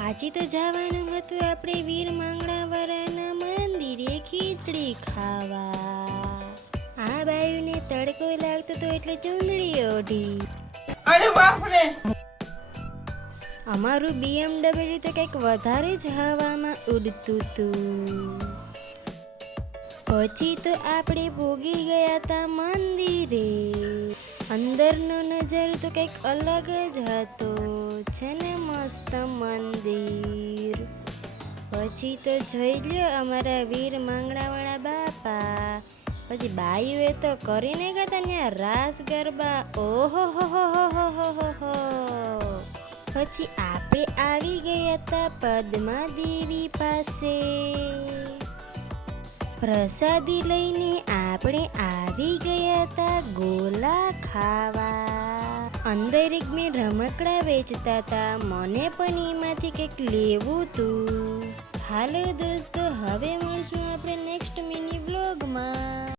આજે તો જવાનું હતું આપણે વીર માંગણાવાળાના મંદિરે ખીચડી ખાવા. આ બાયુને તડકો લાગતો તો એટલે ચૂંદડી ઓઢી. અરે બાપ રે! અમારું BMW તો કંઈક વધારે જ હવામાં ઉડતું હતું. પછી તો આપણે પોગી ગયા તા મંદિરે. અંદરનો નજારો તો કંઈક અલગ જ હતો છે ને, મસ્ત મંદિર. પછી તો જોઈ લ્યો અમારા વીર માંગણાવાળા બાપા. પછી બાયુએ તો કરીને ગયા તા ત્યાં રાસ ગરબા. ઓહો હો હો હો હો હો હો. પછી આપણે આવી ગયા તા પદ્માદેવી પાસે. પ્રસાદી લઈને આપણે આવી ગયા તા ગોલા ખાવા. અંદર એક મેં રમકડા વેચતા હતા, મને પણ એમાંથી કંઈક લેવું તું. હાલો દોસ્તો, હવે મળશું આપણે નેક્સ્ટ મિની વ્લોગમાં.